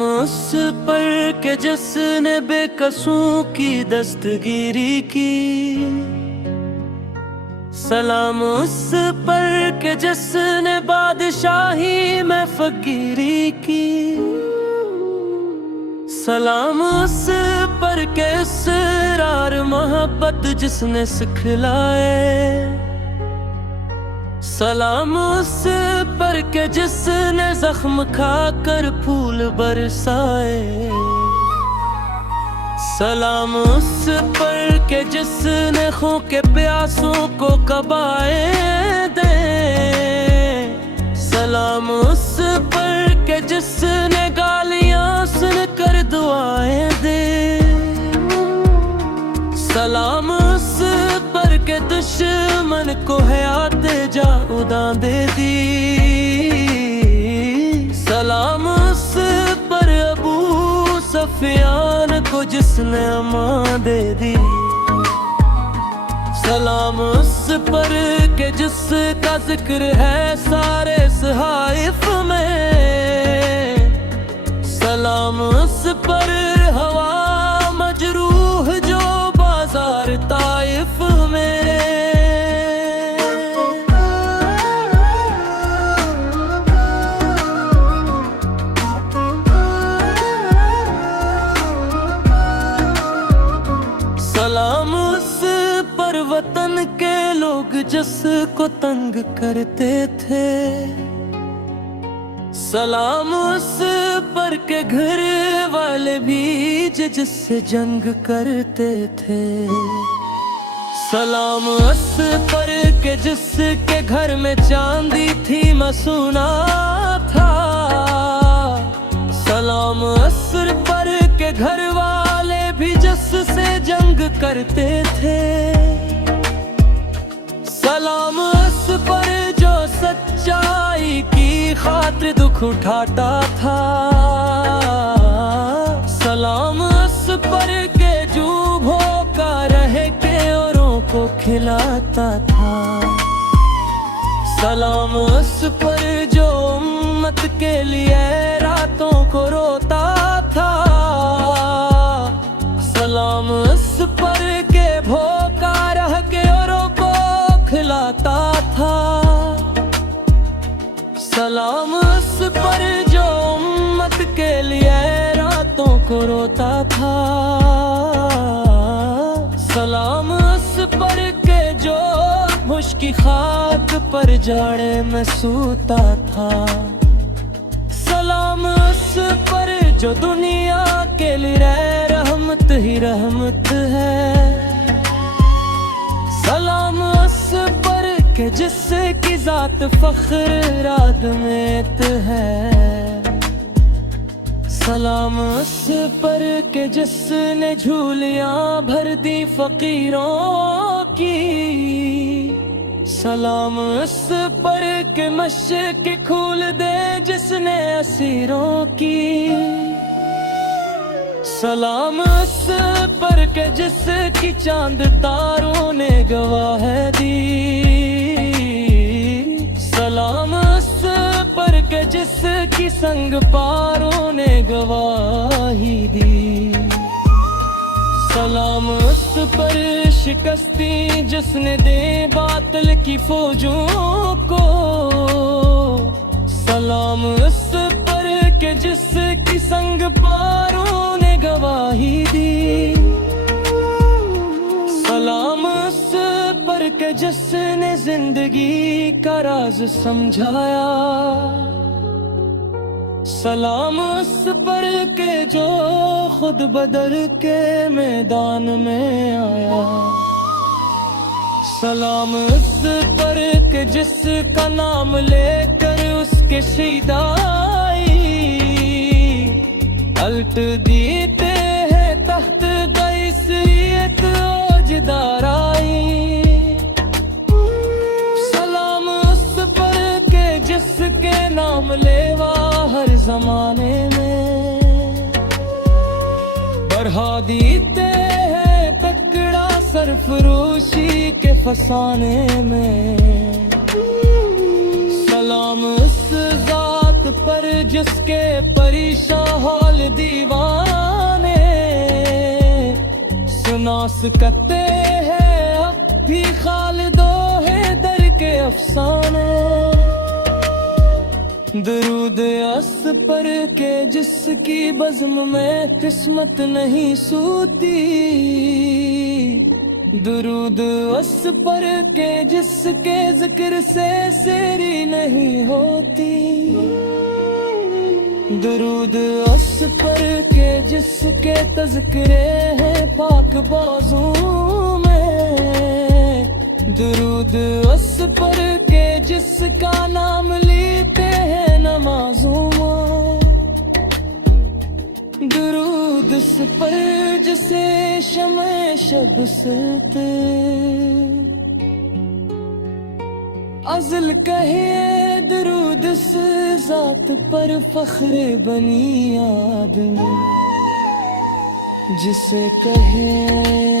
उस पर के जिसने बेकसूं की दस्तगीरी की। सलाम उस पर के जिसने बादशाही में फकीरी की। सलाम उस पर के इसरार मोहब्बत जिसने सिखलाए। सलाम उस पर के जिसने जख्म खाकर फूल बरसाए। सलाम उस पर के जिसने खो के प्यासों को कबाए दे। सलाम उस पर के जिसने गालियां सुनकर दुआएं दे। सलाम उस पर के दुश्मन को हयात जाउदा दे दी। सलाम उस पर अबू सफियान को जिसने अमान दे दी। सलाम उस पर के जिसका जिक्र है सारे सहाइफ में। सलाम उस पर हवा मजरूह जो बाजार ताइफ में। सलाम उस पर वतन के लोग जिसको तंग करते थे। सलाम उस पर के घर वाले भी जिससे जंग करते थे। सलाम उस पर के जिसके घर में चांदी थी मसूना था। सलाम उस पर के घर वाले भी जिससे जंग करते थे। सलाम उस पर जो सच्चाई की खातिर दुख उठाता था। सलाम उस पर के जो भूखा रह के औरों को खिलाता था। सलाम उस पर जो उम्मत के लिए रातों को रोता था। सलाम उस पर के भूखा रह के औरों को खिलाता था। सलाम उस पर जो उम्मत के लिए रातों को रोता था। सलाम उस पर के जो मुश्किल खाक पर जाड़े में सूता था। सलाम उस पर जो दुनिया के लिए रहमत ही रहमत है। सलाम उस पर के जिसकी जात फख्र आदमेत है। सलाम उस पर के जिसने झूलियां भर दी फकीरों की। सलाम उस पर के मशक खोल दे जिसने असीरों की। सलाम उस पर के जिसकी चांद तारों ने गवाह दी। सलाम उस पर के जिसकी संग पारों ने गवाही दी। सलाम उस पर शिकस्ती जिसने दे बातिल की फौजों को। सलाम उस पर के जिसकी संग पारों ने गवाही दी। सलाम उस पर के जिसने जिंदगी का राज समझाया। सलाम उस पर के जो खुद बदर के मैदान में आया। सलाम उस पर के जिसका नाम लेकर उसके शहीदाई। पलट देते हैं तख्त गैसियत ओजदाराई। सलाम उस पर के जिसके नाम लेवा हर जमाने में। बढ़ा देते हैं तकड़ा सरफरोशी के फसाने में। सलाम उस जात पर जिसके परेशान हौल दीवाने सुना सकते हैं अब भी खालिदो है दर के अफसाने। दरूद अस पर के जिसकी बज़्म में किस्मत नहीं सूती, दरूद अस पर के जिसके जिक्र से सेरी नहीं होती, दरूद अस पर के जिसके तज़किरे हैं पाक बाजू में, दरूद अस पर के जिसका नाम लेते हैं नमाज़ों में, दरूद उस पर जिसे शमे शब सुलते अज़ल कहे, दरूद उस ज़ात पर फ़ख्र बनी आदम जिसे कहे